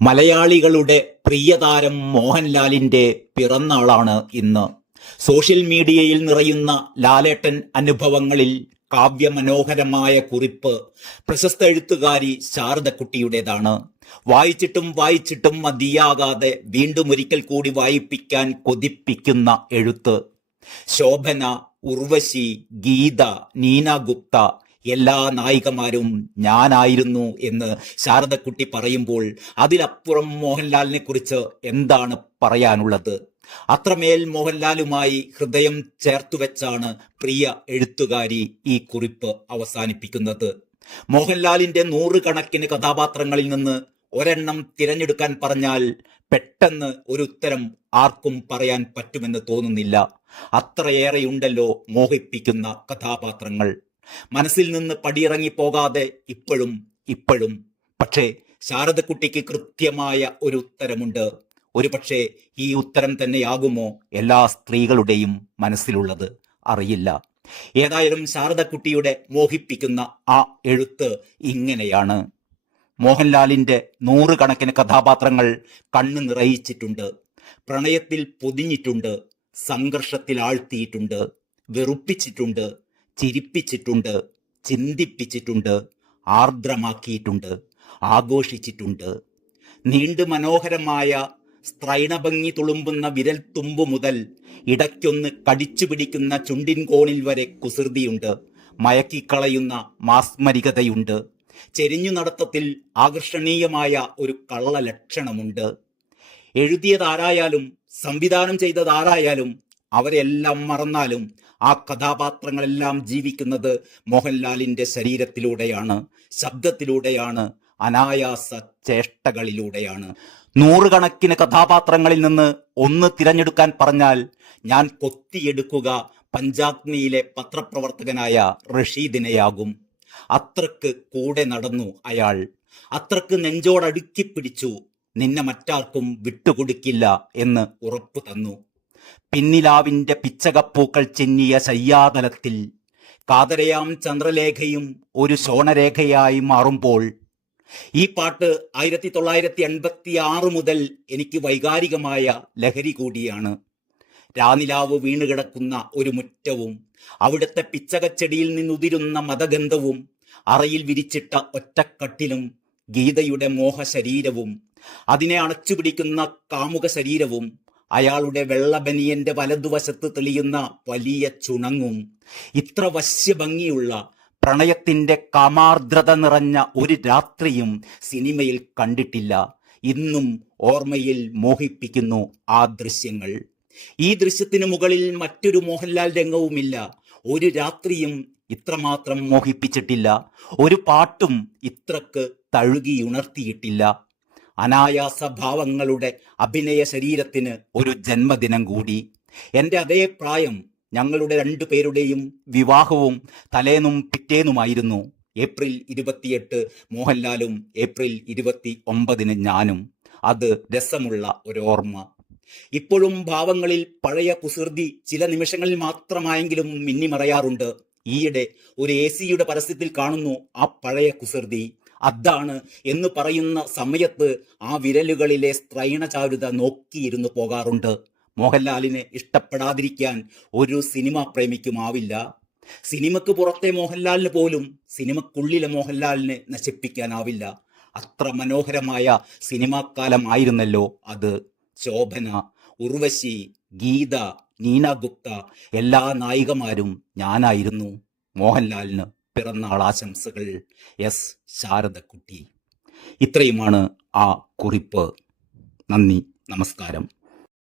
മലയാളികളുടെ പ്രിയതാരം മോഹൻലാലിന്റെ പിറന്നാളാണ് ഇന്ന്. സോഷ്യൽ മീഡിയയിൽ നിറയുന്ന ലാലേട്ടൻ അനുഭവങ്ങളിൽ കാവ്യമനോഹരമായ കുറിപ്പ് പ്രശസ്ത എഴുത്തുകാരി ശാരദക്കുട്ടിയുടേതാണ്. വായിച്ചിട്ടും വായിച്ചിട്ടും മതിയാകാതെ വീണ്ടും ഒരിക്കൽ കൂടി വായിപ്പിക്കാൻ കൊതിപ്പിക്കുന്ന എഴുത്ത്. ശോഭന, ഉർവശി, ഗീത, നീന ഗുപ്ത എല്ലാ നായികമാരും ഞാനായിരുന്നു എന്ന് ശാരദക്കുട്ടി പറയുമ്പോൾ അതിലപ്പുറം മോഹൻലാലിനെ കുറിച്ച് എന്താണ് പറയാനുള്ളത്? അത്രമേൽ മോഹൻലാലുമായി ഹൃദയം ചേർത്തുവെച്ചാണ് പ്രിയ എഴുത്തുകാരി ഈ കുറിപ്പ് അവസാനിപ്പിക്കുന്നത്. മോഹൻലാലിന്റെ നൂറുകണക്കിന് കഥാപാത്രങ്ങളിൽ നിന്ന് ഒരെണ്ണം തിരഞ്ഞെടുക്കാൻ പറഞ്ഞാൽ പെട്ടെന്ന് ഒരു ഉത്തരം ആർക്കും പറയാൻ പറ്റുമെന്ന് തോന്നുന്നില്ല. അത്രയേറെയുണ്ടല്ലോ മോഹിപ്പിക്കുന്ന കഥാപാത്രങ്ങൾ. മനസ്സിൽ നിന്ന് പടിയിറങ്ങി പോകാതെ ഇപ്പോഴും പക്ഷേ ശാരദക്കുട്ടിക്ക് കൃത്യമായ ഒരു ഉത്തരമുണ്ട്. ഒരുപക്ഷെ ഈ ഉത്തരം തന്നെയാകുമോ എല്ലാ സ്ത്രീകളുടെയും മനസ്സിലുള്ളത്? അറിയില്ല. ഏതായാലും ശാരദക്കുട്ടിയുടെ മോഹിപ്പിക്കുന്ന ആ എഴുത്ത് ഇങ്ങനെയാണ്. മോഹൻലാലിന്റെ നൂറുകണക്കിന് കഥാപാത്രങ്ങൾ കണ്ണു നിറയിച്ചിട്ടുണ്ട്, പ്രണയത്തിൽ പൊതിഞ്ഞിട്ടുണ്ട്, സംഘർഷത്തിൽ ആഴ്ത്തിയിട്ടുണ്ട്, വെറുപ്പിച്ചിട്ടുണ്ട്, ചിരിപ്പിച്ചിട്ടുണ്ട്, ചിന്തിപ്പിച്ചിട്ടുണ്ട്, ആർദ്രമാക്കിയിട്ടുണ്ട്, ആഘോഷിച്ചിട്ടുണ്ട്. നീണ്ടു മനോഹരമായ സ്ത്രൈണഭംഗി തുളുമ്പുന്ന വിരൽ തുമ്പു മുതൽ ഇടയ്ക്കൊന്ന് കടിച്ചു പിടിക്കുന്ന ചുണ്ടിൻ കോണിൽ വരെ കുസൃതിയുണ്ട്, മയക്കിക്കളയുന്ന മാസ്മരികതയുണ്ട്, ചെരിഞ്ഞു നടത്തത്തിൽ ആകർഷണീയമായ ഒരു കള്ള ലക്ഷണമുണ്ട്. എഴുതിയതാരായാലും സംവിധാനം ചെയ്തതാരായാലും അവരെല്ലാം മറന്നാലും ആ കഥാപാത്രങ്ങളെല്ലാം ജീവിക്കുന്നത് മോഹൻലാലിന്റെ ശരീരത്തിലൂടെയാണ്, ശബ്ദത്തിലൂടെയാണ്, അനായാസ ചേഷ്ടകളിലൂടെയാണ്. നൂറുകണക്കിന് കഥാപാത്രങ്ങളിൽ നിന്ന് ഒന്ന് തിരഞ്ഞെടുക്കാൻ പറഞ്ഞാൽ ഞാൻ കൊത്തിയെടുക്കുക പഞ്ചാഗ്നിയിലെ പത്രപ്രവർത്തകനായ റഷീദിനെയാകും. അത്രക്ക് കൂടെ നടന്നു അയാൾ, അത്രക്ക് നെഞ്ചോടടുക്കി പിടിച്ചു. നിന്നെ മറ്റാർക്കും വിട്ടുകൊടുക്കില്ല എന്ന് ഉറപ്പു തന്നു. പിന്നിലാവിന്റെ പിച്ചകപ്പൂക്കൾ ചിന്നിയ ശയ്യാതലത്തിൽ കാതരയാം ചന്ദ്രലേഖയും ഒരു ശോണരേഖയായി മാറുമ്പോൾ. ഈ പാട്ട് 1986 മുതൽ എനിക്ക് വൈകാരികമായ ലഹരി കൂടിയാണ്. രാനിലാവ് വീണുകിടക്കുന്ന ഒരു മുറ്റവും അവിടുത്തെ പിച്ചകച്ചെടിയിൽ നിന്നുതിരുന്ന മതഗന്ധവും അറയിൽ വിരിച്ചിട്ട ഒറ്റക്കട്ടിലും ഗീതയുടെ മോഹശരീരവും അതിനെ അണച്ചുപിടിക്കുന്ന കാമുക ശരീരവും അയാളുടെ വെള്ളബനിയന്റെ വലതുവശത്ത് തെളിയുന്ന വലിയ ചുണങ്ങും. ഇത്ര വശ്യഭംഗിയുള്ള പ്രണയത്തിന്റെ കാമാർദ്രത നിറഞ്ഞ ഒരു രാത്രിയും സിനിമയിൽ കണ്ടിട്ടില്ല. ഇന്നും ഓർമ്മയിൽ മോഹിപ്പിക്കുന്നു ആ ദൃശ്യങ്ങൾ. ഈ ദൃശ്യത്തിന് മുകളിൽ മറ്റൊരു മോഹൻലാൽ രംഗവുമില്ല. ഒരു രാത്രിയും ഇത്രമാത്രം മോഹിപ്പിച്ചിട്ടില്ല. ഒരു പാട്ടും ഇത്രക്ക് തഴുകിയുണർത്തിയിട്ടില്ല. അനായാസ ഭാവങ്ങളുടെ അഭിനയ ശരീരത്തിന് ഒരു ജന്മദിനം കൂടി. എൻ്റെ അതേ പ്രായം, ഞങ്ങളുടെ രണ്ടുപേരുടെയും വിവാഹവും തലേന്നും പിറ്റേന്നുമായിരുന്നു. ഏപ്രിൽ 28 മോഹൻലാലും ഏപ്രിൽ 29 ഞാനും. അത് രസമുള്ള ഒരു ഓർമ്മ. ഇപ്പോഴും ഭാവങ്ങളിൽ പഴയ കുസൃതി ചില നിമിഷങ്ങളിൽ മാത്രമായെങ്കിലും മിന്നിമറയാറുണ്ട്. ഈയിടെ ഒരു AC-യുടെ പരസ്യത്തിൽ കാണുന്നു ആ പഴയ കുസൃതി. അതാണ് എന്ന് പറയുന്ന സമയത്ത് ആ വിരലുകളിലെ സ്ത്രൈണചാരുത നോക്കിയിരുന്നു പോകാറുണ്ട്. മോഹൻലാലിനെ ഇഷ്ടപ്പെടാതിരിക്കാൻ ഒരു സിനിമാ പ്രേമിക്കുമാവില്ല. സിനിമക്ക് പുറത്തെ മോഹൻലാലിന് പോലും സിനിമക്കുള്ളിലെ മോഹൻലാലിനെ നശിപ്പിക്കാനാവില്ല. അത്ര മനോഹരമായ സിനിമാക്കാലം ആയിരുന്നല്ലോ അത്. ശോഭന, ഉർവശി, ഗീത, നീന ഗുപ്ത എല്ലാ നായികമാരും ഞാനായിരുന്നു. മോഹൻലാലിന് പിറന്നാൾ ആശംസകൾ. എസ് ശാരദക്കുട്ടി. ഇത്രയുമാണ് ആ കുറിപ്പ്. നന്ദി, നമസ്കാരം.